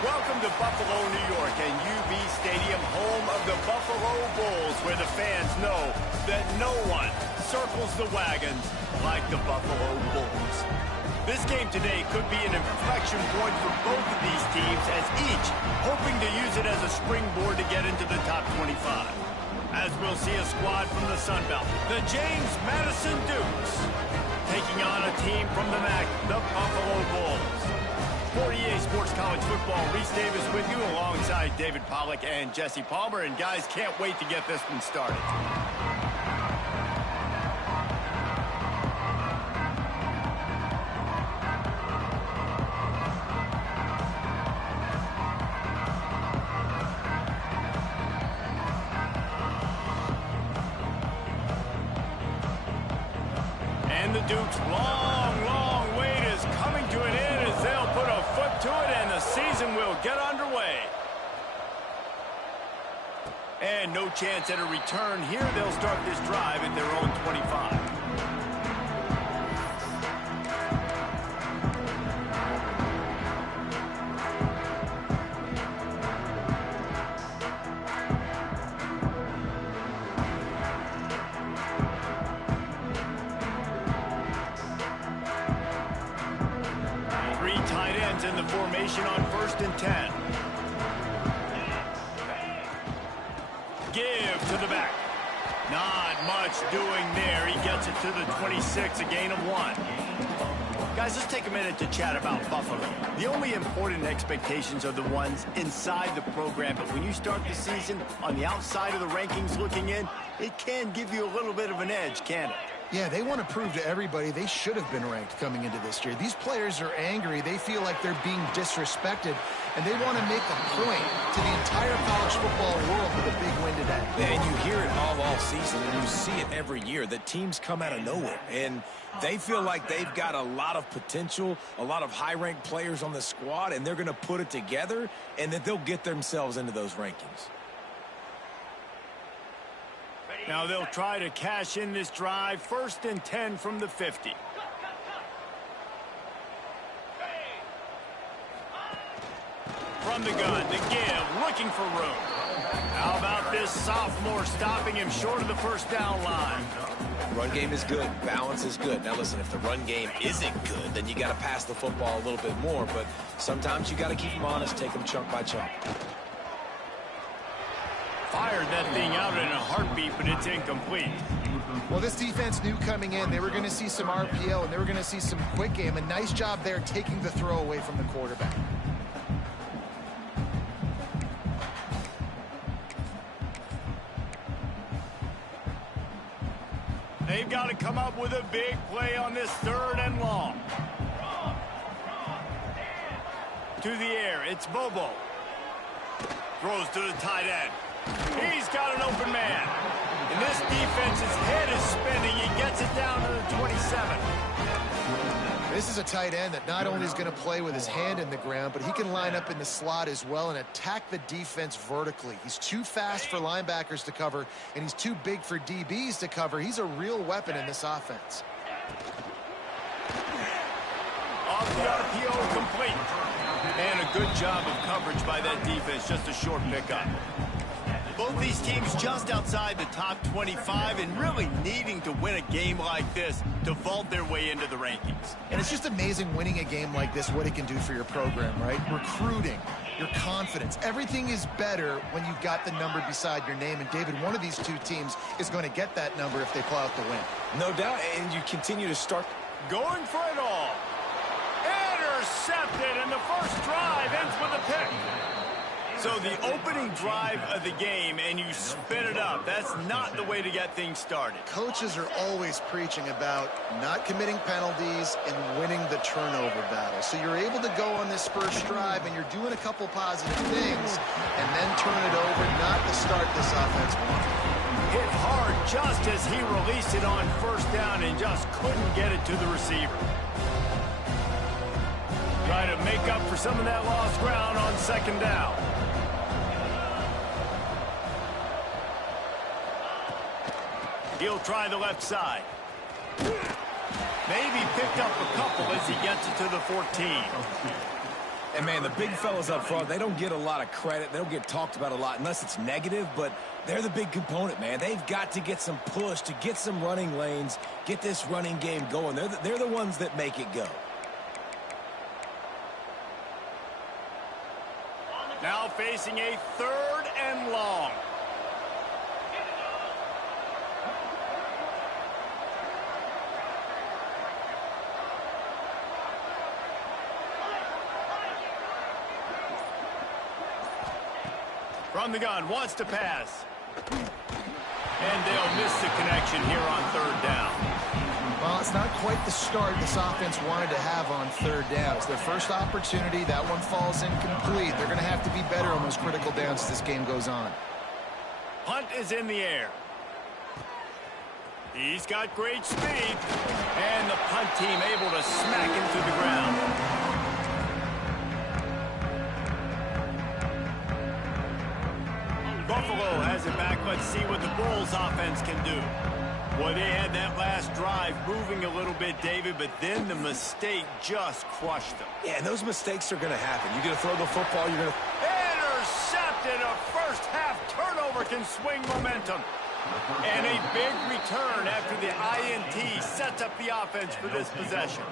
Welcome to Buffalo, New York, and UB Stadium, home of the Buffalo Bulls, where the fans know that no one circles the wagons like the Buffalo Bulls. This game today could be an inflection point for both of these teams, as each hoping to use it as a springboard to get into the top 25. As we'll see a squad from the Sun Belt, the James Madison Dukes, taking on a team from the MAC, the Buffalo Bulls. For EA Sports College Football, Reese Davis with you alongside David Pollack and Jesse Palmer. And guys, can't wait to get this one started. And the Dukes' long wait is coming to an end as they'll put a foot to it, and the season will get underway. And no chance at a return here. They'll start this drive at their own 25. Tight ends in the formation on 1st and 10. Give to the back. Not much doing there. He gets it to the 26, a gain of 1. Guys, let's take a minute to chat about Buffalo. The only important expectations are the ones inside the program, but when you start the season on the outside of the rankings looking in, it can give you a little bit of an edge, can't it? Yeah, they want to prove to everybody they should have been ranked coming into this year. These players are angry. They feel like they're being disrespected, and they want to make a point to the entire college football world with a big win today. And you hear it all season, and you see it every year, that teams come out of nowhere, and they feel like they've got a lot of potential, a lot of high-ranked players on the squad, and they're going to put it together, and that they'll get themselves into those rankings. Now they'll try to cash in this drive. 1st and 10 from the 50. From the gun, the give, looking for room. How about this sophomore stopping him short of the first down line? Run game is good. Balance is good. Now listen, if the run game isn't good, then you got to pass the football a little bit more. But sometimes you got to keep them honest, take them chunk by chunk. Fired that thing out in a heartbeat, but it's incomplete. Well, this defense knew coming in they were going to see some RPO and they were going to see some quick game. A nice job there taking the throw away from the quarterback. They've got to come up with a big play on this 3rd and long. To the air, it's Bobo. Throws to the tight end. He's got an open man. And this defense's head is spinning. He gets it down to the 27. This is a tight end that not only is going to play with his hand in the ground, but he can line up in the slot as well and attack the defense vertically. He's too fast for linebackers to cover, and he's too big for DBs to cover. He's a real weapon in this offense. Off the RPO, complete. And a good job of coverage by that defense. Just a short pickup. Both these teams just outside the top 25 and really needing to win a game like this to vault their way into the rankings. And it's just amazing winning a game like this, what it can do for your program, right? Recruiting, your confidence, everything is better when you've got the number beside your name. And David, one of these two teams is going to get that number if they pull out the win. No doubt, and you continue to start going for it all. Intercepted, and the first drive ends with a pick. So the opening drive of the game, and you spin it up. That's not the way to get things started. Coaches are always preaching about not committing penalties and winning the turnover battle. So you're able to go on this first drive, and you're doing a couple positive things, and then turn it over, not to start this offense. Hit hard just as he released it on 1st down and just couldn't get it to the receiver. Try to make up for some of that lost ground on 2nd down. He'll try the left side. Maybe picked up a couple as he gets it to the 14. And, man, the big fellas up front, they don't get a lot of credit. They don't get talked about a lot unless it's negative, but they're the big component, man. They've got to get some push, to get some running lanes, get this running game going. They're the ones that make it go. Now facing a 3rd and long. From the gun, wants to pass. And they'll miss the connection here on 3rd down. Well, it's not quite the start this offense wanted to have on 3rd down. It's their first opportunity. That one falls incomplete. They're going to have to be better on those critical downs as this game goes on. Punt is in the air. He's got great speed. And the punt team able to smack him to the ground. Buffalo has it back. Let's see what the Bulls offense can do. Boy, they had that last drive moving a little bit, David, but then the mistake just crushed them. Yeah, and those mistakes are going to happen. You're going to throw the football, you're going to... Intercepted! A first-half turnover can swing momentum. And a big return after the INT sets up the offense for this possession.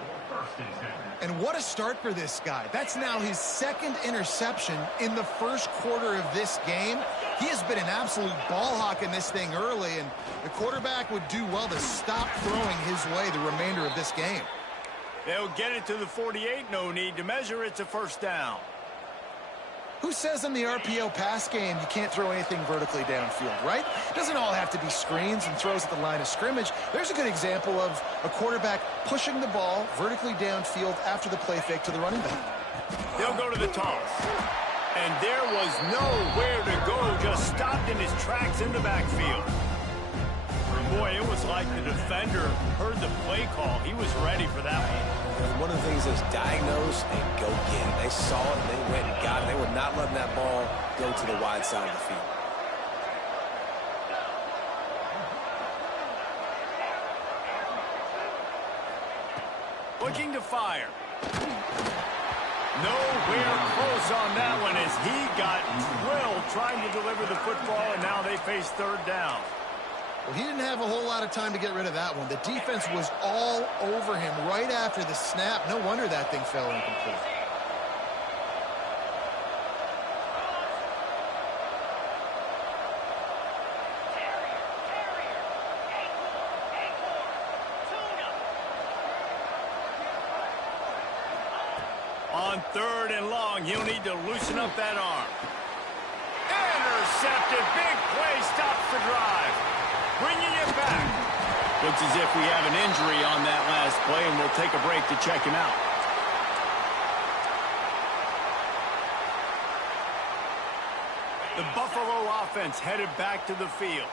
And what a start for this guy. That's now his 2nd interception in the first quarter of this game. He has been an absolute ball hawk in this thing early, and the quarterback would do well to stop throwing his way the remainder of this game. They'll get it to the 48. No need to measure. It's a 1st down. Who says in the RPO pass game you can't throw anything vertically downfield, right? It doesn't all have to be screens and throws at the line of scrimmage. There's a good example of a quarterback pushing the ball vertically downfield after the play fake to the running back. They'll go to the toss. And there was nowhere to go, just stopped in his tracks in the backfield. Boy, it was like the defender heard the play call. He was ready for that one. One of the things is diagnose and go get it. They saw it, and they went and got it. They were not letting that ball go to the wide side of the field. Looking to fire. Nowhere close on that one as he got drilled trying to deliver the football, and now they face 3rd down. Well, he didn't have a whole lot of time to get rid of that one. The defense was all over him right after the snap. No wonder that thing fell incomplete. On 3rd and long, he'll need to loosen up that arm. Intercepted. Big play stops the drive. Bringing it back. Looks as if we have an injury on that last play, and we'll take a break to check him out. The Buffalo offense headed back to the field.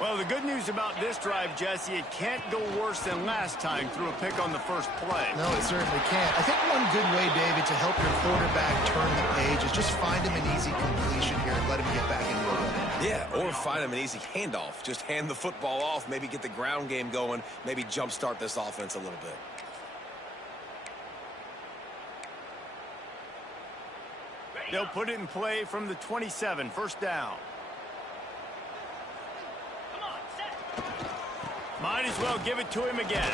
Well, the good news about this drive, Jesse, it can't go worse than last time through a pick on the first play. No, it certainly can't. I think one good way, David, to help your quarterback turn the page is just find him an easy completion here and let him get back into it. Yeah, or find him an easy handoff. Just hand the football off, maybe get the ground game going, maybe jumpstart this offense a little bit. They'll put it in play from the 27, 1st down. Might as well give it to him again.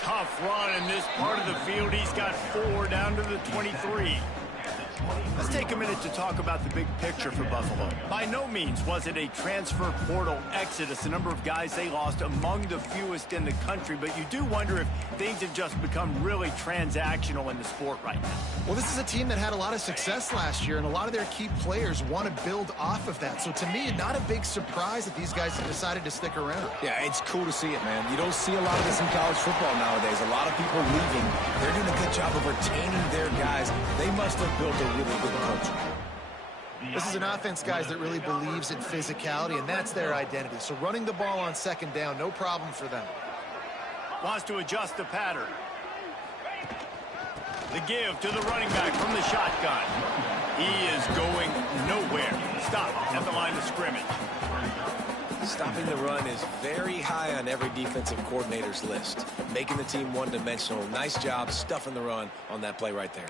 Tough run in this part of the field. He's got 4 down to the 23. Let's take a minute to talk about the big picture for Buffalo. By no means was it a transfer portal exodus, the number of guys they lost among the fewest in the country, but you do wonder if things have just become really transactional in the sport right now. Well, this is a team that had a lot of success last year, and a lot of their key players want to build off of that. So to me, not a big surprise that these guys have decided to stick around. Yeah, it's cool to see it, man. You don't see a lot of this in college football nowadays. A lot of people leaving. They're doing a good job of retaining their guys. They must have built a really good culture. This is an offense, guys, that really believes in physicality, and that's their identity. So running the ball on 2nd down, no problem for them. Wants to adjust the pattern. The give to the running back from the shotgun. He is going nowhere. Stop at the line of scrimmage. Stopping the run is very high on every defensive coordinator's list. Making the team one-dimensional. Nice job stuffing the run on that play right there.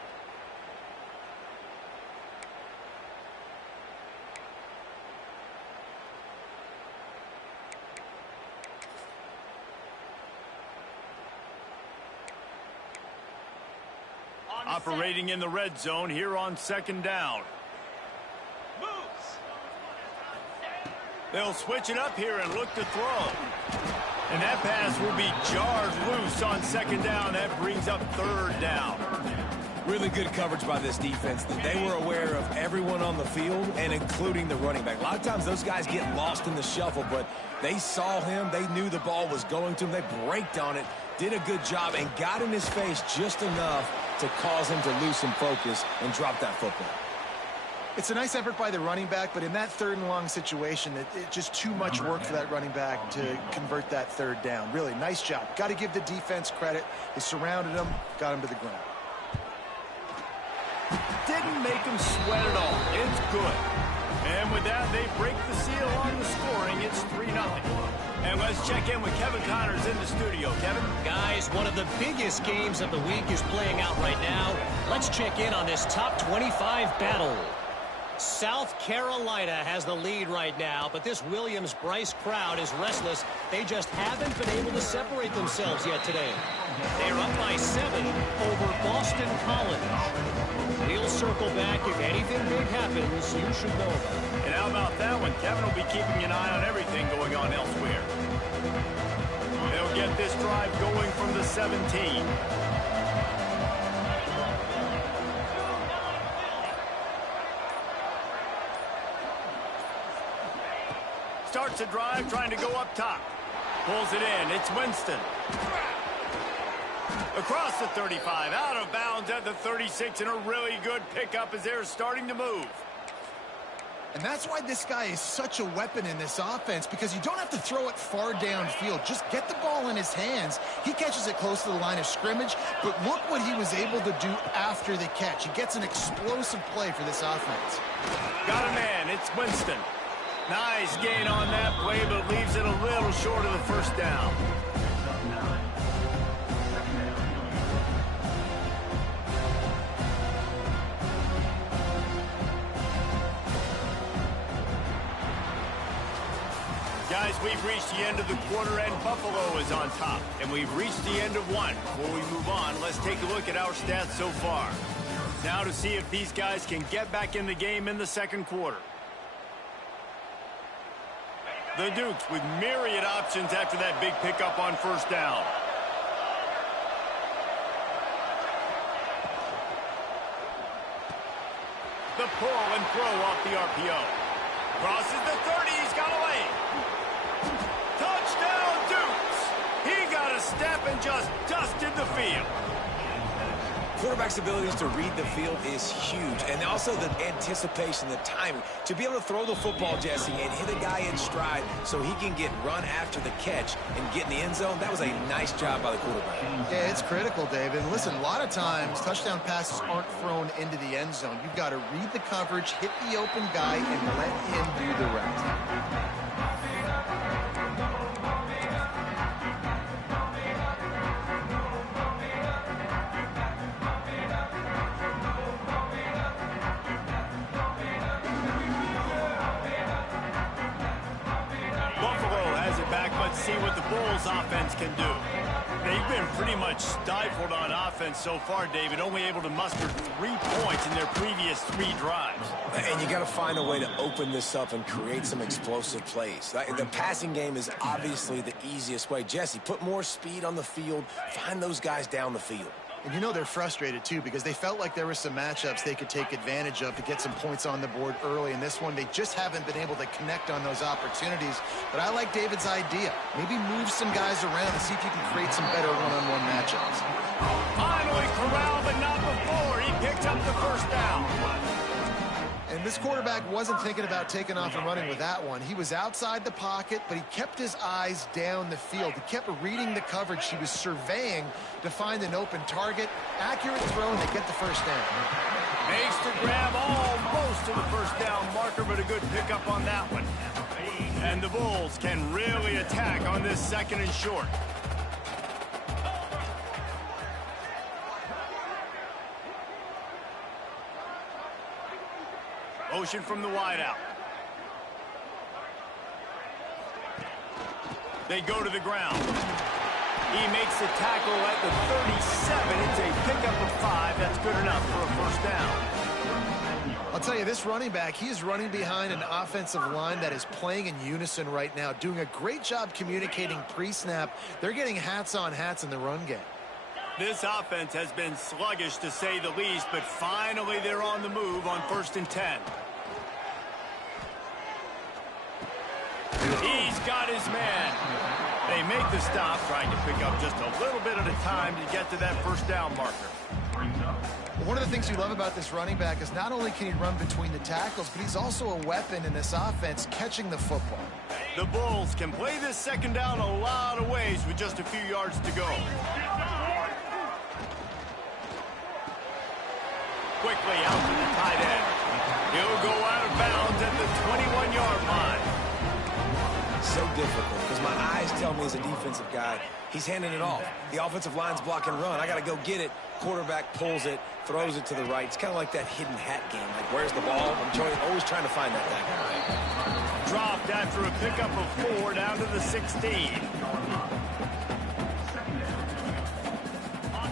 operating in the red zone here on second down. They'll switch it up here and look to throw. And that pass will be jarred loose on second down. That brings up third down. Really good coverage by this defense. They were aware of everyone on the field and including the running back. A lot of times those guys get lost in the shuffle, but they saw him. They knew the ball was going to him. They braked on it, did a good job, and got in his face just enough to cause him to lose some focus and drop that football. It's a nice effort by the running back, but in that third and long situation, it's just too much work for that running back to convert that third down. Really, nice job. Got to give the defense credit. They surrounded him, got him to the ground. Didn't make him sweat at all. It's good. And with that, they break the seal on the scoring. It's 3-0. And let's check in with Kevin Connors in the studio. Kevin? Guys, one of the biggest games of the week is playing out right now. Let's check in on this top 25 battle. South Carolina has the lead right now, but this Williams-Brice crowd is restless. They just haven't been able to separate themselves yet today. They're up by 7 over Boston College. We'll circle back if anything big happens. You should know about it. And how about that one? Kevin will be keeping an eye on everything going on elsewhere. They'll get this drive going from the 17. Starts a drive, trying to go up top. Pulls it in. It's Winston. Across the 35, out of bounds at the 36, and a really good pickup as they're starting to move. And that's why this guy is such a weapon in this offense, because you don't have to throw it far downfield. Just get the ball in his hands. He catches it close to the line of scrimmage, but look what he was able to do after the catch. He gets an explosive play for this offense. Got a man. It's Winston. Nice gain on that play, but leaves it a little short of the first down. Guys, we've reached the end of the quarter, and Buffalo is on top. And we've reached the end of one. Before we move on, let's take a look at our stats so far. Now to see if these guys can get back in the game in the second quarter. The Dukes with myriad options after that big pickup on first down. The pull and throw off the RPO. Crosses the 30, he's got away. Touchdown, Dukes! He got a step and just dusted the field. Quarterback's abilities to read the field is huge, and also the anticipation, the timing. To be able to throw the football, Jesse, and hit a guy in stride so he can get run after the catch and get in the end zone, that was a nice job by the quarterback. Yeah, it's critical, David. Listen, a lot of times touchdown passes aren't thrown into the end zone. You've got to read the coverage, hit the open guy, and let him do the rest. Let's see what the Bulls offense can do. They've been pretty much stifled on offense so far, David, only able to muster 3 points in their previous 3 drives. And you got to find a way to open this up and create some explosive plays. The passing game is obviously the easiest way. Jesse, put more speed on the field, find those guys down the field. And you know they're frustrated, too, because they felt like there were some matchups they could take advantage of to get some points on the board early. In this one, they just haven't been able to connect on those opportunities. But I like David's idea. Maybe move some guys around and see if you can create some better one-on-one matchups. Finally corralled, but not before. He picked up the first down. And this quarterback wasn't thinking about taking off and running with that one. He was outside the pocket, but he kept his eyes down the field. He kept reading the coverage. He was surveying to find an open target. Accurate throw, and they get the first down. Makes the grab almost to the first down marker, but a good pickup on that one. And the Bulls can really attack on this second and short. Motion from the wideout. They go to the ground. He makes the tackle at the 37. It's a pickup of 5. That's good enough for a first down. I'll tell you, this running back, he is running behind an offensive line that is playing in unison right now, doing a great job communicating pre-snap. They're getting hats on hats in the run game. This offense has been sluggish, to say the least, but finally they're on the move on 1st and 10. He's got his man. They make the stop, trying to pick up just a little bit at a time to get to that first down marker. One of the things you love about this running back is not only can he run between the tackles, but he's also a weapon in this offense catching the football. The Bulls can play this second down a lot of ways with just a few yards to go. Quickly out to the tight end. He'll go out of bounds at the 21-yard line. So difficult because my eyes tell me as a defensive guy, he's handing it off. The offensive line's block and run. I got to go get it. Quarterback pulls it, throws it to the right. It's kind of like that hidden hat game. Like, where's the ball? I'm always trying to find that guy. Dropped after a pickup of 4 down to the 16.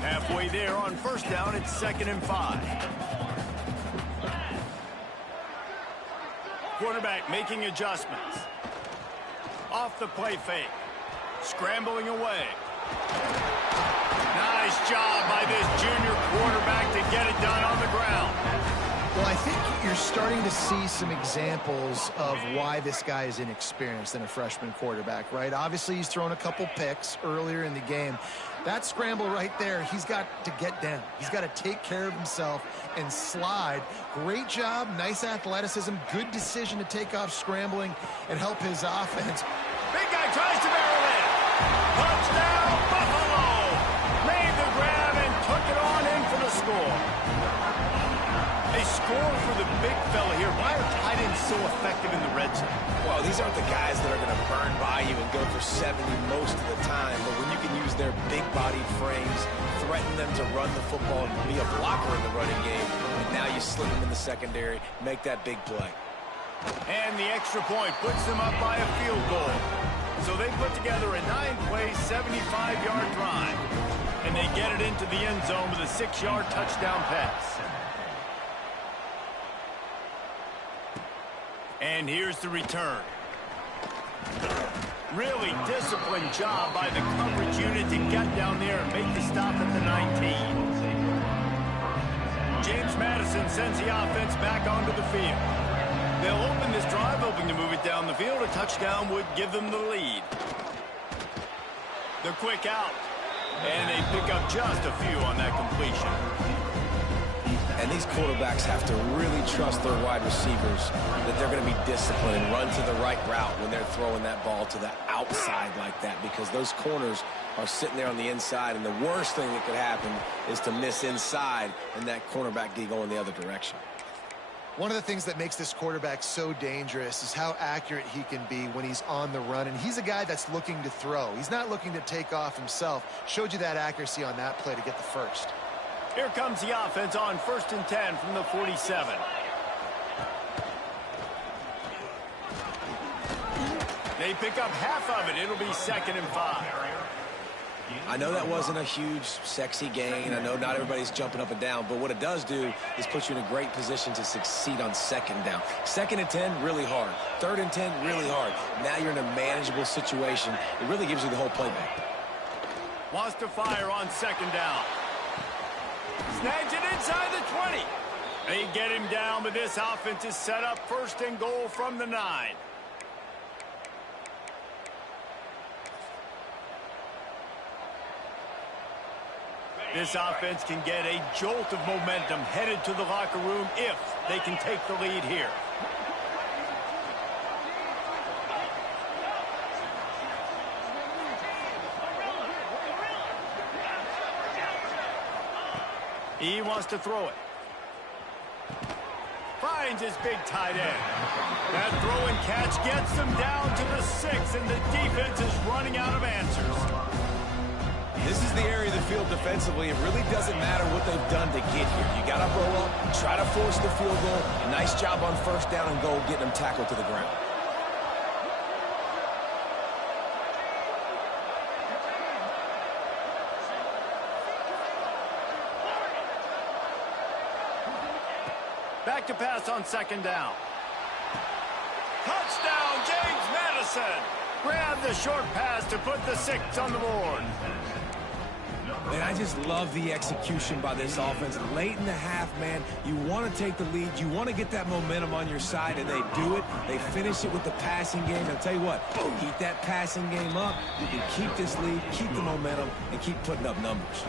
Halfway there on first down, it's 2nd and 5. Quarterback making adjustments. Off the play fake. Scrambling away. Nice job by this junior quarterback to get it done on the ground. Well, I think you're starting to see some examples of why this guy is inexperienced in a freshman quarterback, right? Obviously, he's thrown a couple picks earlier in the game. That scramble right there, he's got to get down. He's got to take care of himself and slide. Great job, nice athleticism, good decision to take off scrambling and help his offense. Big guy tries to barrel in. Touchdown, Buffalo! Made the grab and took it on in for the score. A score for the big fella here. Why are tight ends so effective in the red zone? Well, these aren't the guys that are going to burn by you and go for 70 most of the time, but when you can use their big-bodied frames, threaten them to run the football and be a blocker in the running game, and now you slip them in the secondary, make that big play. And the extra point puts them up by a field goal. So they put together a 9-play, 75-yard drive, and they get it into the end zone with a 6-yard touchdown pass. And here's the return. Really disciplined job by the coverage unit to get down there and make the stop at the 19. James Madison sends the offense back onto the field. They'll open this drive, hoping to move it down the field. A touchdown would give them the lead. The quick out. And they pick up just a few on that completion. And these quarterbacks have to really trust their wide receivers that they're going to be disciplined and run to the right route when they're throwing that ball to the outside like that, because those corners are sitting there on the inside, and the worst thing that could happen is to miss inside and that cornerback go in the other direction. One of the things that makes this quarterback so dangerous is how accurate he can be when he's on the run. And he's a guy that's looking to throw. He's not looking to take off himself. Showed you that accuracy on that play to get the first. Here comes the offense on 1st and 10 from the 47. They pick up half of it. It'll be 2nd and 5. I know that wasn't a huge, sexy gain. I know not everybody's jumping up and down, but what it does do is put you in a great position to succeed on 2nd down. 2nd and 10, really hard. 3rd and 10, really hard. Now you're in a manageable situation. It really gives you the whole playback. Wants to fire on 2nd down. Snags it inside the 20. They get him down, but this offense is set up 1st and goal from the 9. This offense can get a jolt of momentum headed to the locker room if they can take the lead here. He wants to throw it. Finds his big tight end. That throw and catch gets them down to the 6, and the defense is running out of answers. This is the area of the field defensively. It really doesn't matter what they've done to get here. You got to roll up, try to force the field goal. Nice job on 1st down and goal, getting them tackled to the ground. Back to pass on second down. Touchdown, James Madison. Grab the short pass to put the 6 on the board. And I just love the execution by this offense. Late in the half, man, you want to take the lead. You want to get that momentum on your side, and they do it. They finish it with the passing game. I'll tell you what, keep that passing game up. You can keep this lead, keep the momentum, and keep putting up numbers.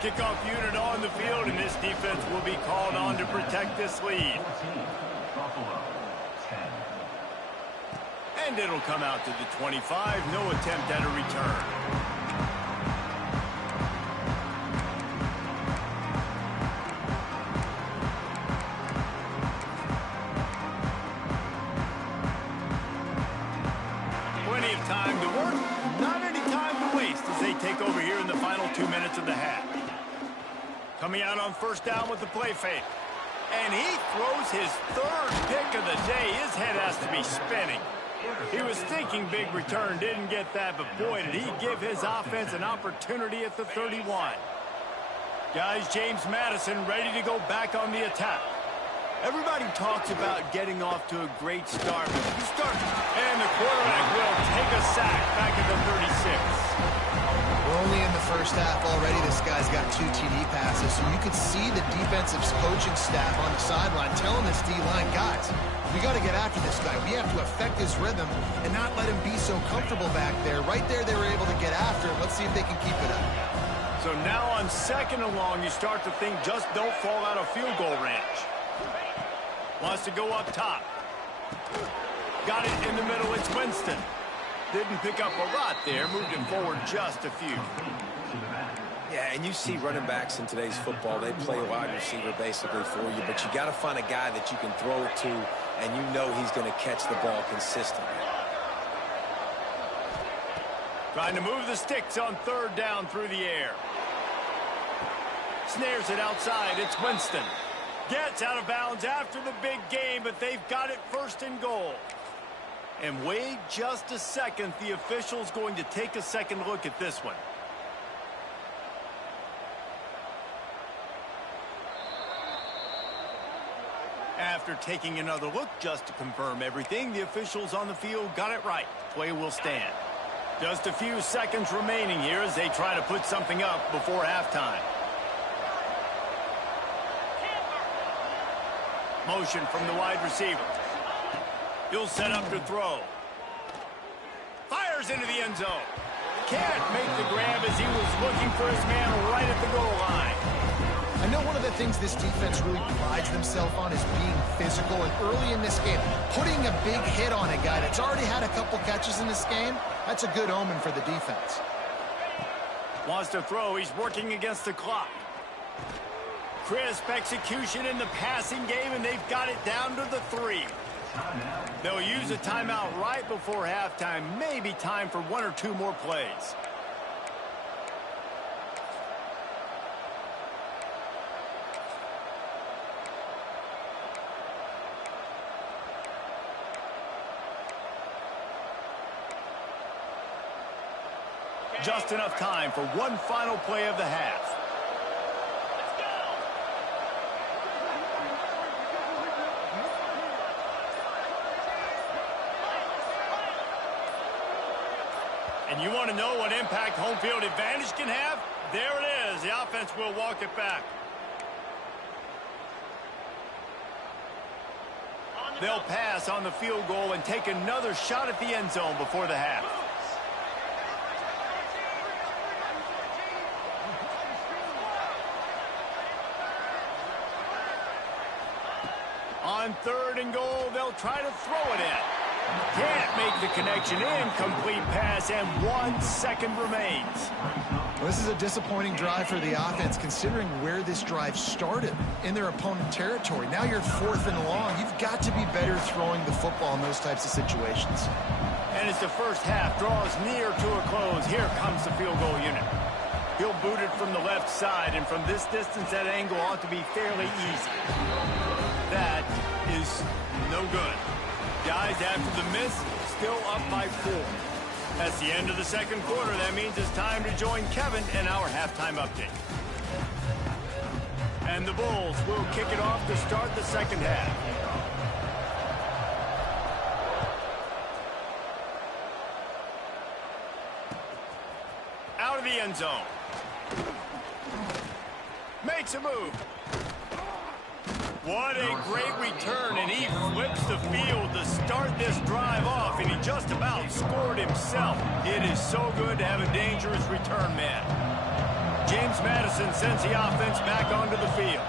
Kickoff unit on the field, and this defense will be called on to protect this lead. And it'll come out to the 25. No attempt at a return. Time to work, not any time to waste as they take over here in the final 2 minutes of the half. Coming out on first down with the play fake. And he throws his 3rd pick of the day. His head has to be spinning. He was thinking big return, didn't get that, but boy, did he give his offense an opportunity at the 31. Guys, James Madison ready to go back on the attack. Everybody talks about getting off to a great start, but you start, and the quarterback will take a sack back at the 36. We're only in the first half already. This guy's got 2 TD passes, so you could see the defensive coaching staff on the sideline telling this D-line, guys, we got to get after this guy. We have to affect his rhythm and not let him be so comfortable back there. Right there, they were able to get after him. Let's see if they can keep it up. So now on second and long, you start to think just don't fall out of field goal range. Wants to go up top. Got it in the middle. It's Winston. Didn't pick up a lot there. Moved him forward just a few. Yeah, and you see running backs in today's football, they play wide receiver basically for you, but you got to find a guy that you can throw it to, and you know he's going to catch the ball consistently. Trying to move the sticks on third down through the air. Snares it outside. It's Winston. Gets out of bounds after the big game, but they've got it first and goal. And wait just a second. The official's going to take a second look at this one. After taking another look just to confirm everything, the officials on the field got it right. Play will stand. Just a few seconds remaining here as they try to put something up before halftime. Motion from the wide receiver. He'll set up to throw. Fires into the end zone. Can't make the grab as he was looking for his man right at the goal line. I know one of the things this defense really prides themselves on is being physical, and early in this game, putting a big hit on a guy that's already had a couple catches in this game, that's a good omen for the defense. Wants to throw. He's working against the clock. Crisp execution in the passing game, and they've got it down to the 3. They'll use a timeout right before halftime. Maybe time for 1 or 2 more plays. Just enough time for one final play of the half. And you want to know what impact home field advantage can have? There it is. The offense will walk it back. They'll pass on the field goal and take another shot at the end zone before the half. On third and goal, they'll try to throw it in. Can't make the connection. Incomplete pass, and 1 second remains. Well, this is a disappointing drive for the offense, considering where this drive started, in their opponent territory. Now you're 4th and long. You've got to be better throwing the football in those types of situations. And as the first half draws near to a close, here comes the field goal unit. He'll boot it from the left side, and from this distance, that angle ought to be fairly easy. That is no good. Guys, after the miss, still up by 4. That's the end of the second quarter. That means it's time to join Kevin in our halftime update. And the Bulls will kick it off to start the second half. Out of the end zone. Makes a move. What a great return, and he flips the field to start this drive off, and he just about scored himself. It is so good to have a dangerous return man. James Madison sends the offense back onto the field.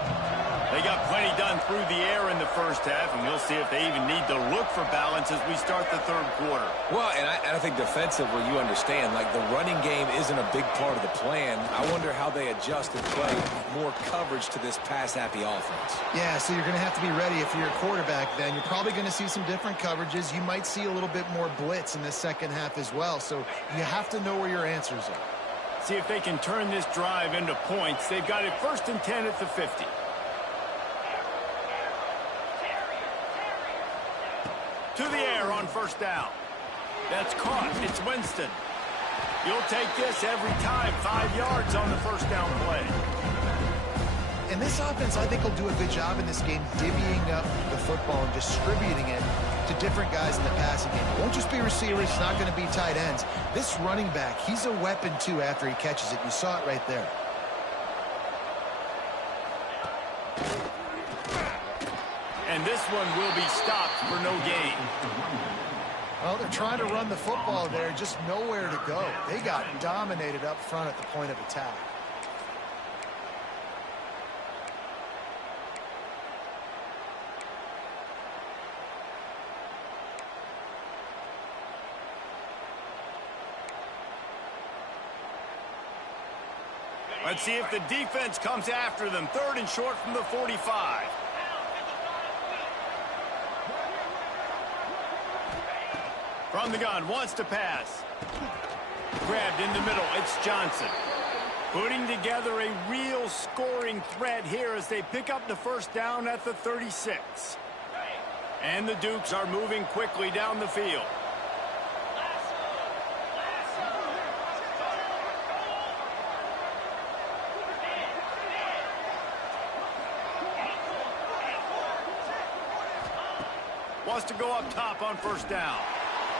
They got plenty done through the air in the first half, and we'll see if they even need to look for balance as we start the third quarter. Well, and I think defensively, you understand, like the running game isn't a big part of the plan. I wonder how they adjust and play more coverage to this pass-happy offense. Yeah, so you're going to have to be ready if you're a quarterback then. You're probably going to see some different coverages. You might see a little bit more blitz in the second half as well, so you have to know where your answers are. See if they can turn this drive into points. They've got it 1st and 10 at the 50. To the air on first down. That's caught. It's Winston. You'll take this every time. 5 yards on the first down play. And this offense, I think, will do a good job in this game divvying up the football and distributing it to different guys in the passing game. It won't just be receivers. It's not going to be tight ends. This running back, he's a weapon, too, after he catches it. You saw it right there. And this one will be stopped for no gain. Well, they're trying to run the football there, just nowhere to go. They got dominated up front at the point of attack. Let's see if the defense comes after them. 3rd and short from the 45. From the gun, wants to pass. Grabbed in the middle, it's Johnson. Putting together a real scoring threat here as they pick up the first down at the 36. And the Dukes are moving quickly down the field. Wants to go up top on first down.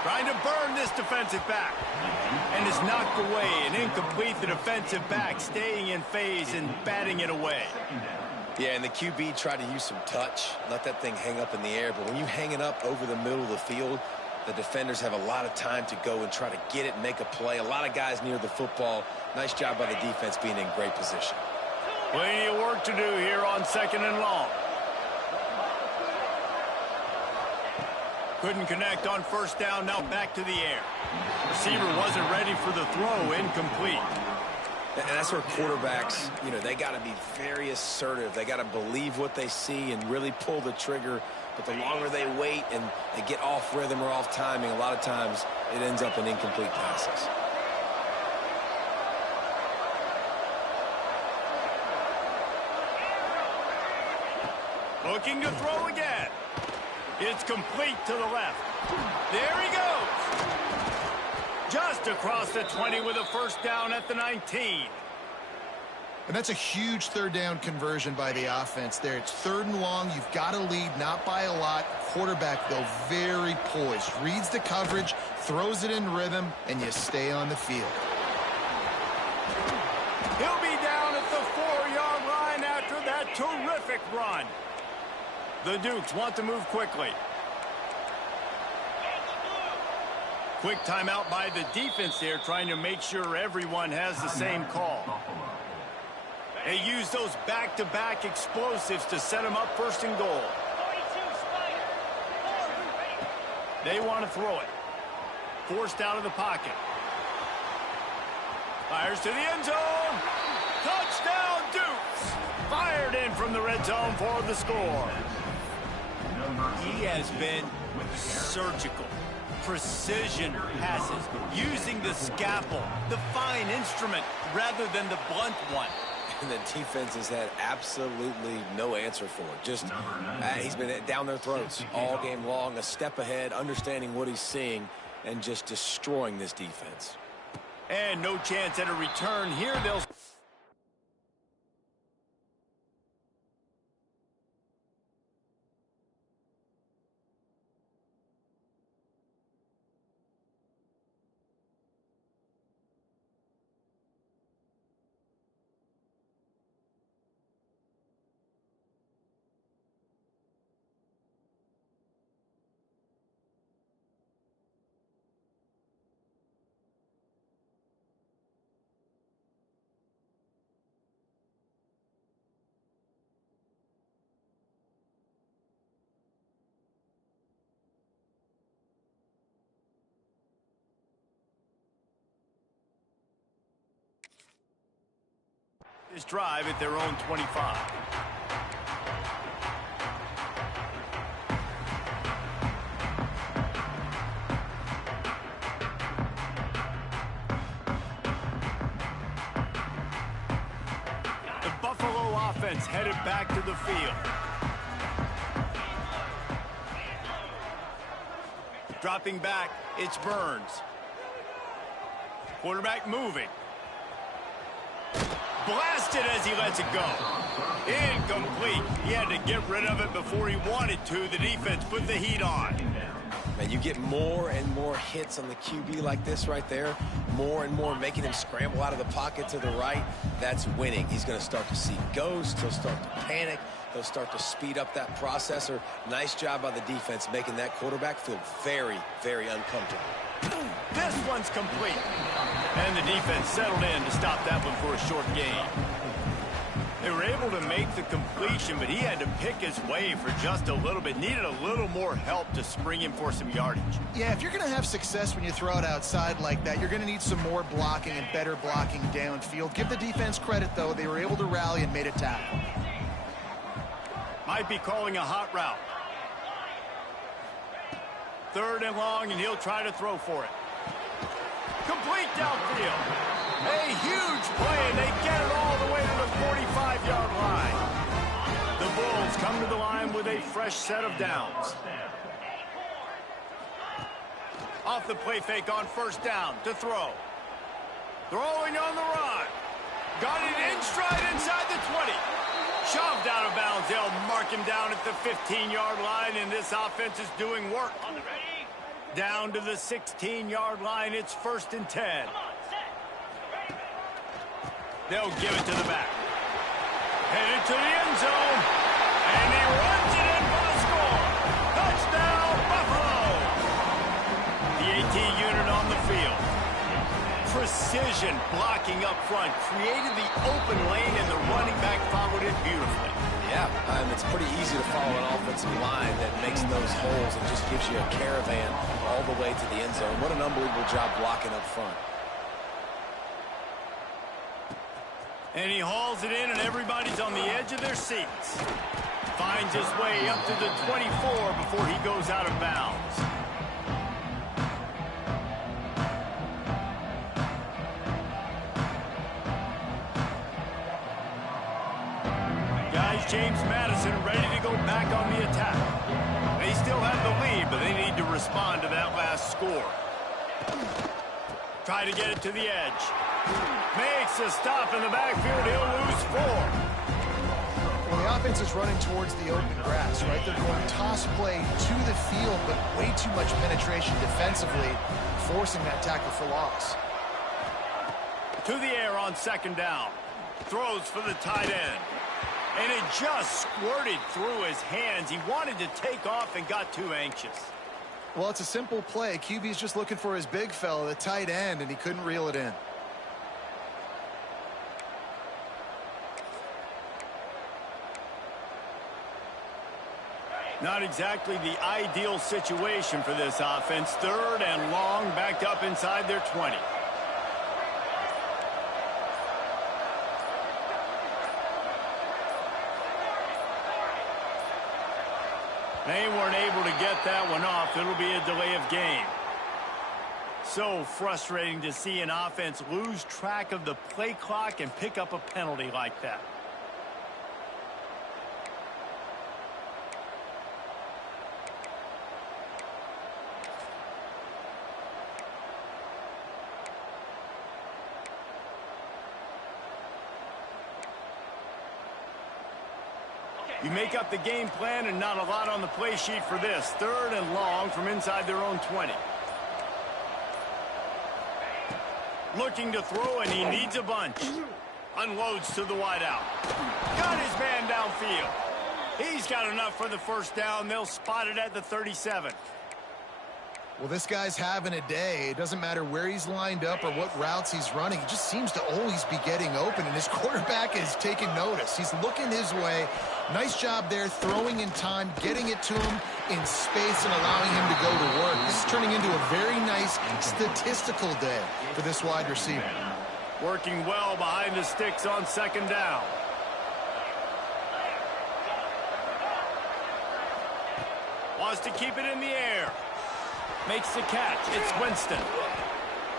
Trying to burn this defensive back. And is knocked away and incomplete. The defensive back staying in phase and batting it away. Yeah, and the QB tried to use some touch, let that thing hang up in the air. But when you hang it up over the middle of the field, the defenders have a lot of time to go and try to get it and make a play. A lot of guys near the football. Nice job by the defense being in great position. Plenty of work to do here on 2nd and long. Couldn't connect on first down, now back to the air. Receiver wasn't ready for the throw, incomplete. And that's where quarterbacks, you know, they got to be very assertive. They got to believe what they see and really pull the trigger. But the longer they wait and they get off rhythm or off timing, a lot of times it ends up in incomplete passes. Looking to throw again. It's complete to the left. There he goes. Just across the 20 with a first down at the 19. And that's a huge 3rd down conversion by the offense there. It's 3rd and long. You've got to lead, not by a lot. Quarterback, though, very poised. Reads the coverage, throws it in rhythm, and you stay on the field. He'll be down at the 4-yard line after that terrific run. The Dukes want to move quickly. Quick timeout by the defense there, trying to make sure everyone has the same call. They use those back-to-back explosives to set them up 1st and goal. They want to throw it. Forced out of the pocket. Fires to the end zone. Touchdown, Dukes. Fired in from the red zone for the score. He has been surgical. Precision passes, using the scalpel, the fine instrument, rather than the blunt one. And the defense has had absolutely no answer for it. Just, he's been down their throats all game long, a step ahead, understanding what he's seeing, and just destroying this defense. And no chance at a return here. They'll this drive at their own 25. The Buffalo offense headed back to the field. Dropping back, it's Burns. Quarterback moving. Blasted as he lets it go. Incomplete. He had to get rid of it before he wanted to. The defense put the heat on. Man, you get more and more hits on the QB like this right there. More and more making him scramble out of the pocket to the right. That's winning. He's going to start to see ghosts. He'll start to panic. He'll start to speed up that processor. Nice job by the defense making that quarterback feel very, very uncomfortable. This one's complete. And the defense settled in to stop that one for a short gain. They were able to make the completion, but he had to pick his way for just a little bit. Needed a little more help to spring him for some yardage. Yeah, if you're going to have success when you throw it outside like that, you're going to need some more blocking and better blocking downfield. Give the defense credit, though. They were able to rally and made a tackle. Might be calling a hot route. 3rd and long, and he'll try to throw for it. Complete downfield. A huge play, and they get it all the way to the 45-yard line. The Bulls come to the line with a fresh set of downs. Off the play fake on 1st down to throw. Throwing on the run. Got it in stride inside the 20. Shoved out of bounds. They'll mark him down at the 15-yard line, and this offense is doing work. Down to the 16-yard line. It's 1st and 10. They'll give it to the back. Headed to the end zone. And he runs it in for the score. Touchdown, Buffalo. The AT unit on the field. Precision blocking up front. Created the open lane, and the running back followed it beautifully. Yeah, it's pretty easy to follow an offensive line that makes those holes and just gives you a caravan all the way to the end zone. What an unbelievable job blocking up front. And he hauls it in, and everybody's on the edge of their seats. Finds his way up to the 24 before he goes out of bounds. Guys, James Madison ready to go back on the attack. They still have the lead, but they need to respond to that last score. Try to get it to the edge. Makes a stop in the backfield. He'll lose 4. Well, the offense is running towards the open grass, right? They're going toss play to the field, but way too much penetration defensively, forcing that tackle for loss. To the air on 2nd down. Throws for the tight end. And it just squirted through his hands. He wanted to take off and got too anxious. Well, it's a simple play. QB's just looking for his big fella, the tight end, and he couldn't reel it in. Not exactly the ideal situation for this offense. 3rd and long, backed up inside their 20. They weren't able to get that one off. It'll be a delay of game. So frustrating to see an offense lose track of the play clock and pick up a penalty like that. You make up the game plan and not a lot on the play sheet for this. 3rd and long from inside their own 20. Looking to throw, and he needs a bunch. Unloads to the wideout. Got his man downfield. He's got enough for the 1st down. They'll spot it at the 37. Well, this guy's having a day. It doesn't matter where he's lined up or what routes he's running. He just seems to always be getting open, and his quarterback is taking notice. He's looking his way. Nice job there, throwing in time, getting it to him in space and allowing him to go to work. This is turning into a very nice statistical day for this wide receiver. Working well behind the sticks on second down. Wants to keep it in the air. Makes the catch. It's Winston.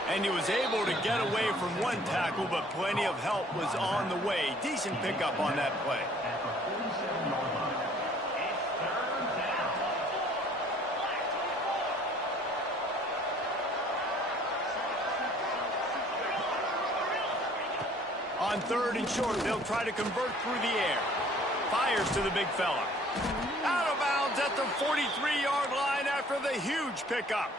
And he was able to get away from one tackle, but plenty of help was on the way. Decent pickup on that play. On third and short, they'll try to convert through the air. Fires to the big fella. Out of bounds at the 43-yard line after the huge pickup.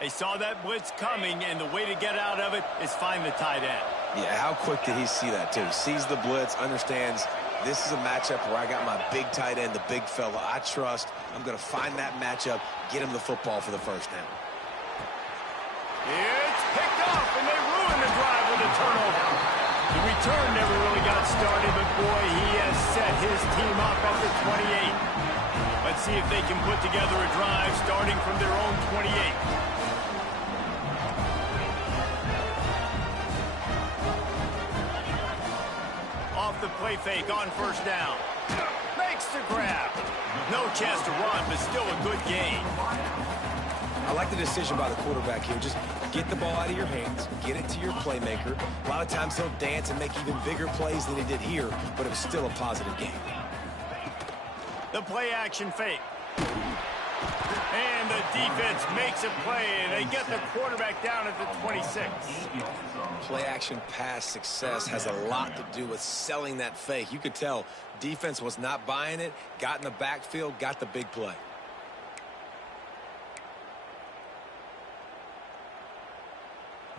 They saw that blitz coming, and the way to get out of it is find the tight end. Yeah, how quick did he see that, too? Sees the blitz, understands this is a matchup where I got my big tight end, the big fella I trust. I'm going to find that matchup, get him the football for the first down. It's picked off, and they ruin the drive with a turnover. The return never really got started, but boy, he has set his team up at the 28. Let's see if they can put together a drive starting from their own 28. Off the play fake on first down. Makes the grab. No chance to run, but still a good gain. I like the decision by the quarterback here. Just get the ball out of your hands, get it to your playmaker. A lot of times he'll dance and make even bigger plays than he did here, but it was still a positive game. The play action fake. And the defense makes a play, and they get the quarterback down at the 26. Play action pass success has a lot to do with selling that fake. You could tell defense was not buying it, got in the backfield, got the big play.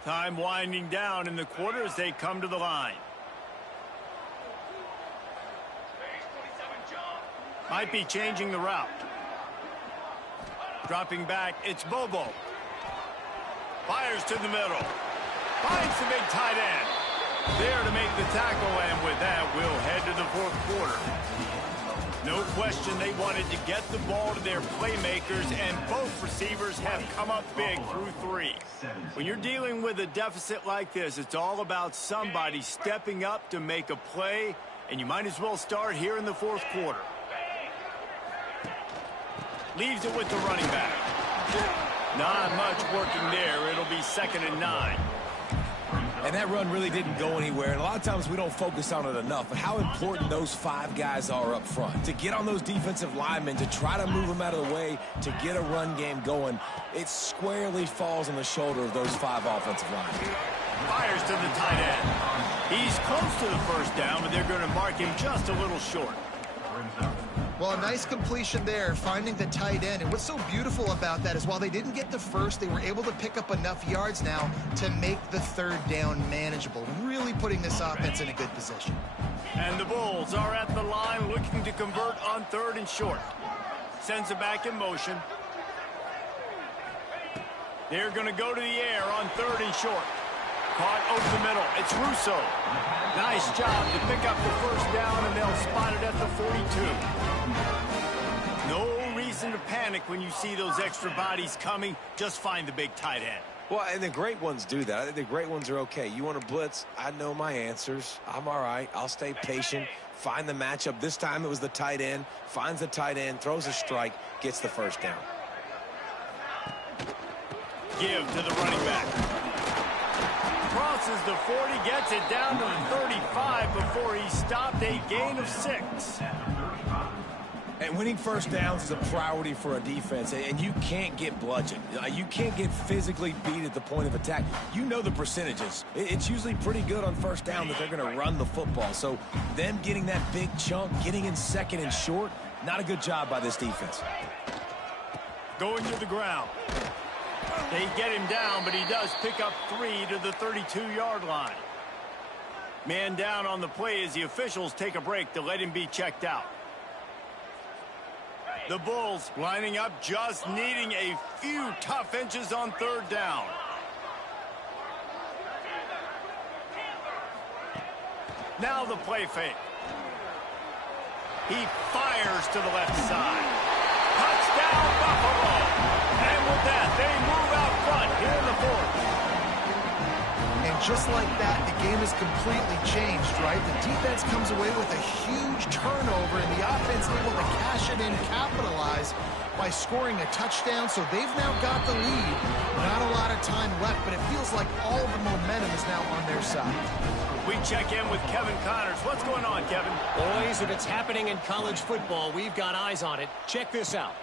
Time winding down in the quarter as they come to the line. Might be changing the route. Dropping back, it's Bobo. Fires to the middle. Finds the big tight end. There to make the tackle, and with that, we'll head to the fourth quarter. No question they wanted to get the ball to their playmakers, and both receivers have come up big through three. When you're dealing with a deficit like this, it's all about somebody stepping up to make a play, and you might as well start here in the fourth quarter. Leaves it with the running back. Not much working there. It'll be 2nd and 9. And that run really didn't go anywhere. And a lot of times we don't focus on it enough. But how important those 5 guys are up front. To get on those defensive linemen, to try to move them out of the way, to get a run game going, it squarely falls on the shoulder of those 5 offensive linemen. Fires to the tight end. He's close to the first down, but they're going to mark him just a little short. Well, a nice completion there, finding the tight end. And what's so beautiful about that is while they didn't get the first, they were able to pick up enough yards now to make the third down manageable, really putting this offense in a good position. And the Bulls are at the line looking to convert on 3rd and short. Sends it back in motion. They're going to go to the air on 3rd and short. Caught over the middle. It's Russo. Nice job to pick up the first down, and they'll spot it at the 42. No reason to panic when you see those extra bodies coming. Just find the big tight end. Well, and the great ones do that. I think the great ones are okay. You want to blitz? I know my answers. I'm all right. I'll stay patient. Find the matchup. This time it was the tight end. Finds the tight end, throws a strike, gets the first down. Give to the running back. Crosses the 40, gets it down to the 35 before he stopped, a gain of 6. And winning first downs is a priority for a defense, and you can't get bludgeoned. You can't get physically beat at the point of attack. You know the percentages. It's usually pretty good on first down that they're going to run the football. So them getting that big chunk, getting in 2nd and short, not a good job by this defense. Going to the ground. They get him down, but he does pick up 3 to the 32-yard line. Man down on the play as the officials take a break to let him be checked out. The Bulls lining up, just needing a few tough inches on 3rd down. Now the play fake. He fires to the left side. Touchdown, Buffalo. And with that, they move out front here in the 4th. And just like that, the game is completely changed, right? The defense comes away with a huge turnover, and the offense able to cash it in, capitalize by scoring a touchdown. So they've now got the lead. Not a lot of time left, but it feels like all the momentum is now on their side. We check in with Kevin Connors. What's going on, Kevin? Boys, if it's happening in college football, we've got eyes on it. Check this out.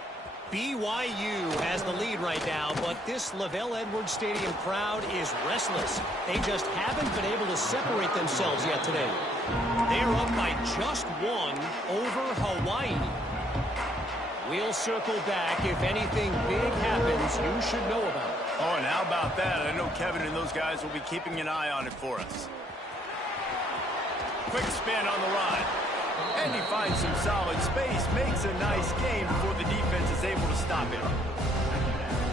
BYU has the lead right now, but this Lavelle Edwards Stadium crowd is restless. They just haven't been able to separate themselves yet today. They're up by just one over Hawaii. We'll circle back. If anything big happens, you should know about it. Oh, and how about that? I know Kevin and those guys will be keeping an eye on it for us. Quick spin on the run. And he finds some solid space, makes a nice game before the defense is able to stop him.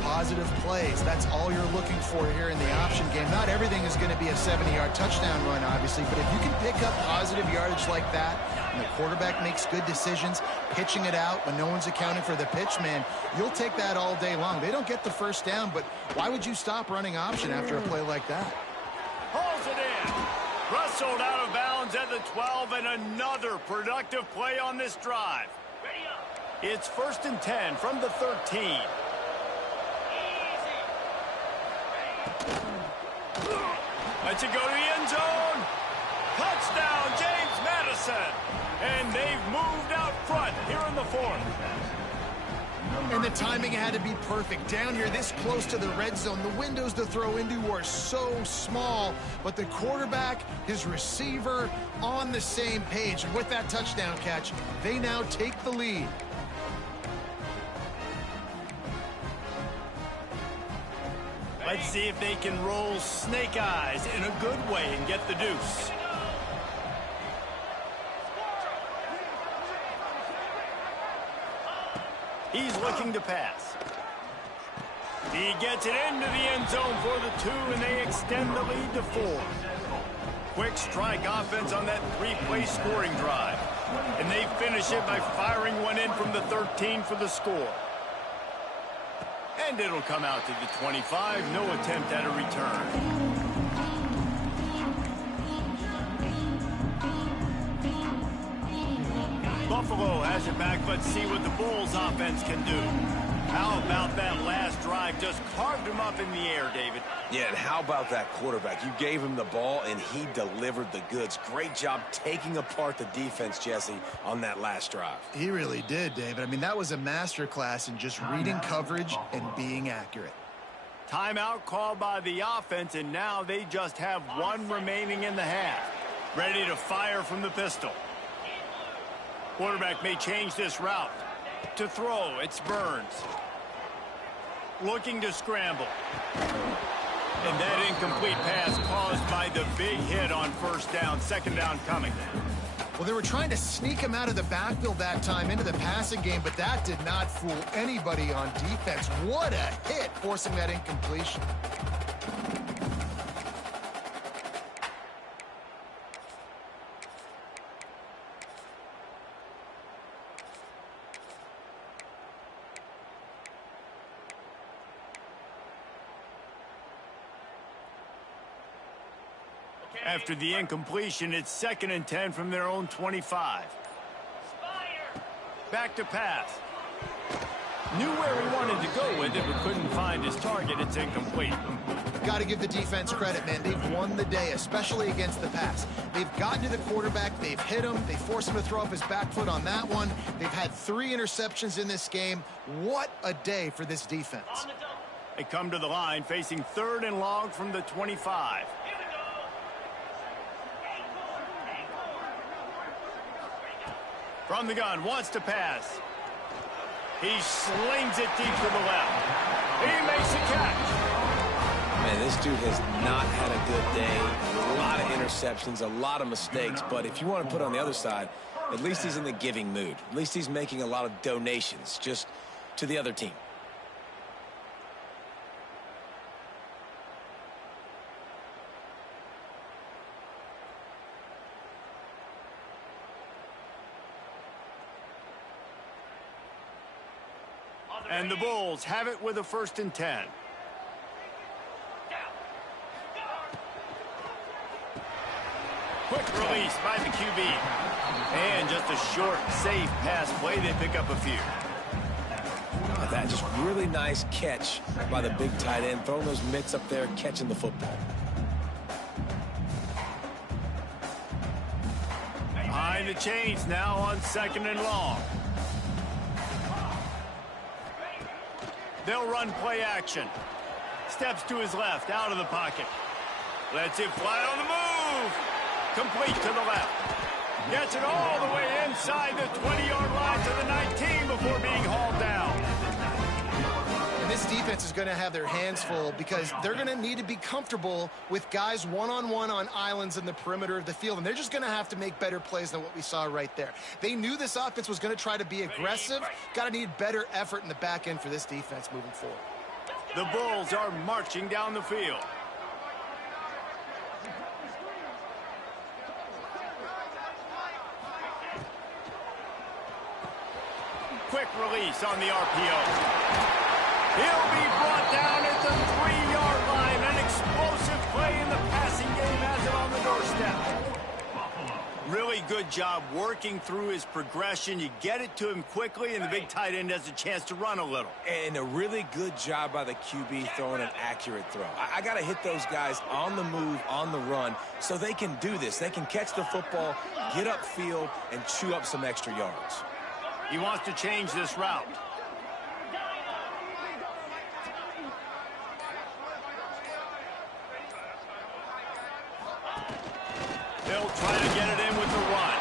Positive plays, that's all you're looking for here in the option game. Not everything is going to be a 70-yard touchdown run, obviously, but if you can pick up positive yardage like that, and the quarterback makes good decisions, pitching it out when no one's accounting for the pitch, man, you'll take that all day long. They don't get the first down, but why would you stop running option after a play like that? Hauls it in. Rustled out of bounds at the 12, and another productive play on this drive. It's 1st and 10 from the 13. Lets it go to the end zone. Touchdown, James Madison. And they've moved out front here in the 4th. And the timing had to be perfect. Down here this close to the red zone, the windows to throw into are so small, but the quarterback, his receiver, on the same page. And with that touchdown catch, they now take the lead. Let's see if they can roll snake eyes in a good way and get the deuce. He's looking to pass. He gets it into the end zone for the 2, and they extend the lead to 4. Quick strike offense on that 3-play scoring drive. And they finish it by firing one in from the 13 for the score. And it'll come out to the 25. No attempt at a return. Buffalo has it back. Let's see what the Bulls offense can do. How about that last drive? Just carved him up in the air, David. Yeah, and how about that quarterback? You gave him the ball, and he delivered the goods. Great job taking apart the defense, Jesse, on that last drive. He really did, David. I mean, that was a masterclass in just reading coverage and being accurate. Timeout called by the offense, and now they just have one remaining in the half. Ready to fire from the pistol. Quarterback may change this route. To throw, it's Burns. Looking to scramble. And that incomplete pass caused by the big hit on 1st down. 2nd down coming. Well, they were trying to sneak him out of the backfield that time into the passing game, but that did not fool anybody on defense. What a hit, forcing that incompletion. After the incompletion, it's 2nd and 10 from their own 25. Back to pass. Knew where he wanted to go with it, but couldn't find his target. It's incomplete. Got to give the defense credit, man. They've won the day, especially against the pass. They've gotten to the quarterback. They've hit him. They forced him to throw off his back foot on that one. They've had 3 interceptions in this game. What a day for this defense. They come to the line facing 3rd and long from the 25. From the gun, wants to pass. He slings it deep to the left. He makes a catch. Man, this dude has not had a good day. A lot of interceptions, a lot of mistakes. But if you want to put on the other side, at least he's in the giving mood. At least he's making a lot of donations just to the other team. And the Bulls have it with a 1st and 10. Quick release by the QB. And just a short, safe pass play. They pick up a few. That just really nice catch by the big tight end, throwing those mitts up there, catching the football. Behind the chains now on 2nd and long. They'll run play action. Steps to his left, out of the pocket. Lets it fly on the move. Complete to the left. Gets it all the way inside the 20-yard line to the 19 before being hauled down. And this defense is going to have their hands full because they're going to need to be comfortable with guys one-on-one on islands in the perimeter of the field, and they're just going to have to make better plays than what we saw right there. They knew this offense was going to try to be aggressive. Got to need better effort in the back end for this defense moving forward. The Bulls are marching down the field. Quick release on the RPO. He'll be brought down at the 3-yard line. An explosive play in the passing game has it on the doorstep. Really good job working through his progression. You get it to him quickly, and the big tight end has a chance to run a little. And a really good job by the QB throwing an accurate throw. I got to hit those guys on the move, on the run, so they can do this. They can catch the football, get upfield, and chew up some extra yards. He wants to change this route. They'll try to get it in with the run.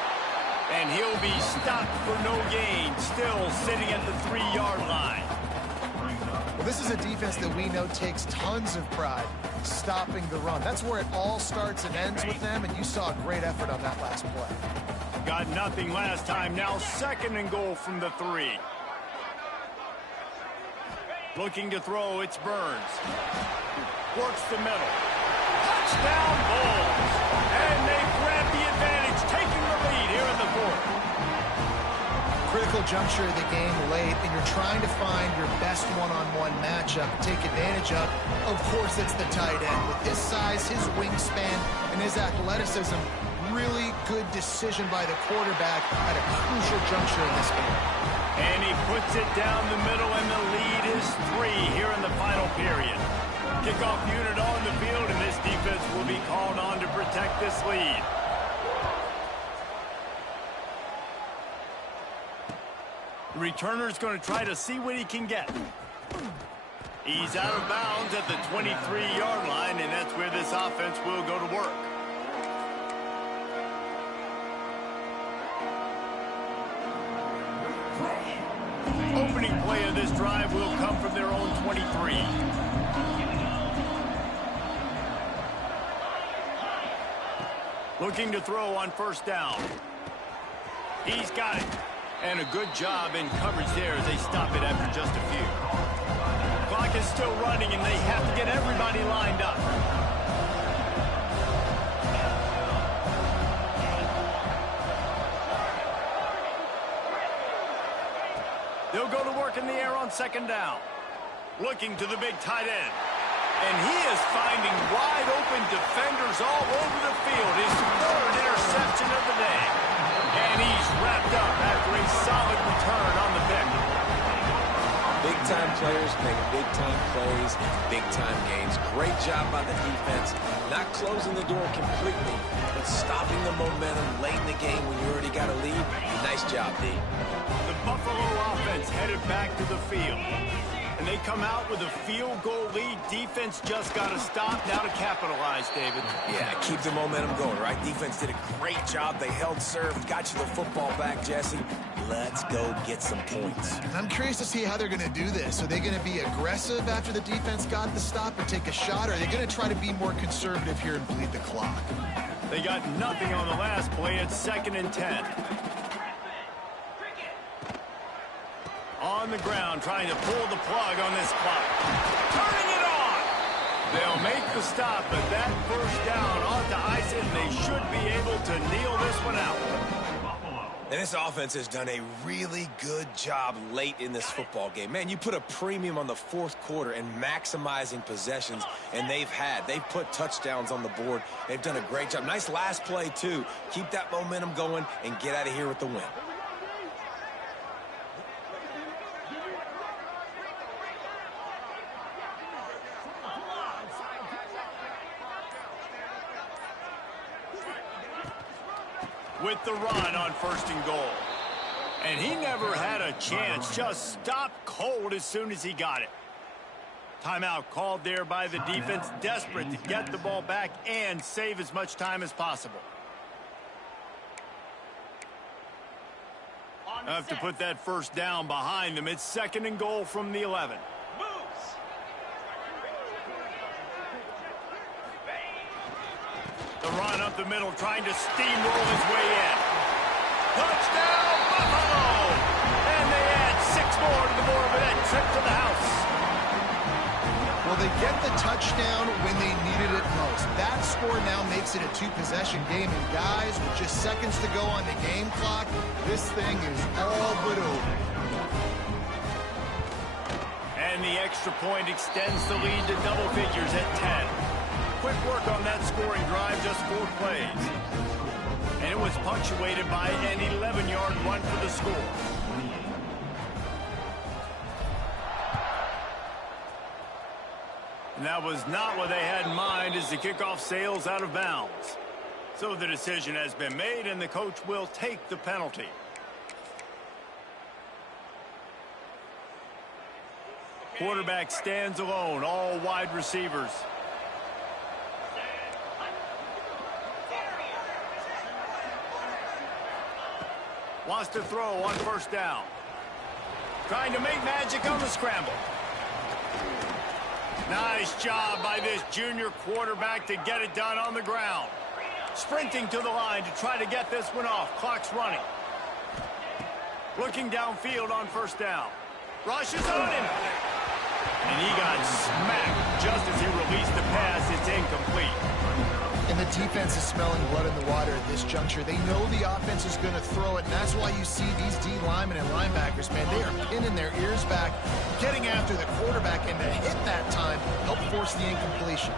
And he'll be stopped for no gain, still sitting at the 3-yard line. Well, this is a defense that we know takes tons of pride stopping the run. That's where it all starts and ends with them, and you saw a great effort on that last play. Got nothing last time. Now 2nd and goal from the 3. Looking to throw, it's Burns. Works the middle. Touchdown Bulls. And they grab the advantage, taking the lead here in the 4th. Critical juncture of the game late, and you're trying to find your best one-on-one matchup to take advantage of. Of course, it's the tight end. With his size, his wingspan, and his athleticism, really good decision by the quarterback at a crucial juncture in this game. And he puts it down the middle, and the lead is 3 here in the final period. Kickoff unit on the field, and this defense will be called on to protect this lead. The returner's going to try to see what he can get. He's out of bounds at the 23-yard line, and that's where this offense will go to work. Opening play of this drive will come from their own 23. Looking to throw on 1st down. He's got it. And a good job in coverage there as they stop it after just a few. Clock is still running, and they have to get everybody lined up. They'll go to work in the air on 2nd down. Looking to the big tight end. And he is finding wide open defenders all over the field. His 3rd interception of the day. And he's wrapped up after a solid return on the pick. Big-time players make big-time plays in big-time games. Great job by the defense. Not closing the door completely, but stopping the momentum late in the game when you already got a lead. Nice job, D. The Buffalo offense headed back to the field. And they come out with a field goal lead. Defense just got to stop now to capitalize, David. Yeah, keep the momentum going, right? Defense did a great job. They held serve, got you the football back, Jesse. Let's go get some points. I'm curious to see how they're going to do this. Are they going to be aggressive after the defense got the stop and take a shot? Or are they going to try to be more conservative here and bleed the clock? They got nothing on the last play. It's 2nd and 10. On the ground, trying to pull the plug on this clock. Turning it on! They'll make the stop, but that 1st down ought to ice it, and they should be able to kneel this one out. And this offense has done a really good job late in this football game. Man, you put a premium on the fourth quarter and maximizing possessions, and they've put touchdowns on the board. They've done a great job. Nice last play, too. Keep that momentum going and get out of here with the win. With the run on 1st and goal. And he never had a chance. Just stopped cold as soon as he got it. Timeout called there by the defense, desperate to get the ball back and save as much time as possible. Have to put that first down behind them. It's 2nd and goal from the 11. The run up the middle, trying to steamroll his way in. Touchdown, Buffalo! And they add 6 more to the board with that trip to the house. Well, they get the touchdown when they needed it most. That score now makes it a 2-possession game. And guys, with just seconds to go on the game clock, this thing is all but over. And the extra point extends the lead to double figures at 10. Quick work on that scoring drive, just 4 plays. And it was punctuated by an 11-yard run for the score. And that was not what they had in mind as the kickoff sails out of bounds. So the decision has been made, and the coach will take the penalty. Quarterback stands alone, all wide receivers. Wants to throw on 1st down. Trying to make magic on the scramble. Nice job by this junior quarterback to get it done on the ground. Sprinting to the line to try to get this one off. Clock's running. Looking downfield on 1st down. Rushes on him. And he got smacked just as he released the pass. It's incomplete. And the defense is smelling blood in the water at this juncture. They know the offense is going to throw it, and that's why you see these D linemen and linebackers, man, they are pinning their ears back, getting after the quarterback, and to hit that time, help force the incompletion.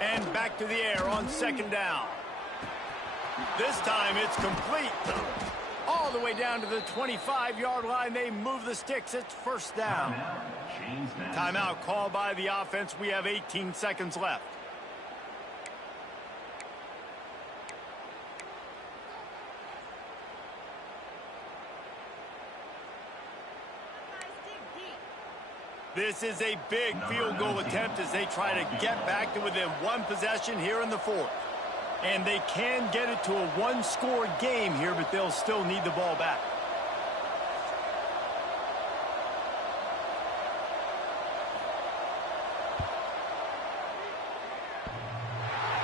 And back to the air on 2nd down. This time it's complete. All the way down to the 25-yard line. They move the sticks. It's 1st down. Timeout called by the offense. We have 18 seconds left. This is a big field goal attempt as they try to get back to within 1 possession here in the 4th. And they can get it to a 1-score game here, but they'll still need the ball back.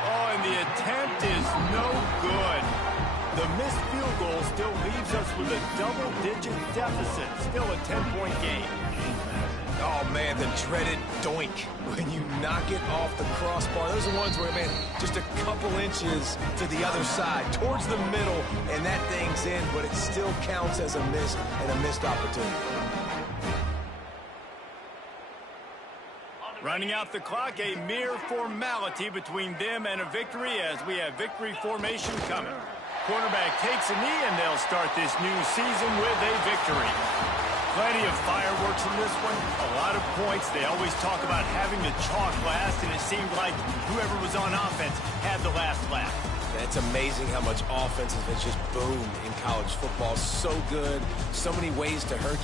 Oh, and the attempt is no good. The missed field goal still leaves us with a double-digit deficit. Still a 10-point game. Oh, man, the dreaded doink when you knock it off the crossbar. Those are ones where, man, just a couple inches to the other side, towards the middle, and that thing's in, but it still counts as a miss and a missed opportunity. Running out the clock, a mere formality between them and a victory as we have victory formation coming. Quarterback takes a knee, and they'll start this new season with a victory. Plenty of fireworks in this one, a lot of points. They always talk about having the chalk last, and it seemed like whoever was on offense had the last laugh. It's amazing how much offense has just boomed in college football. So good, so many ways to hurt you.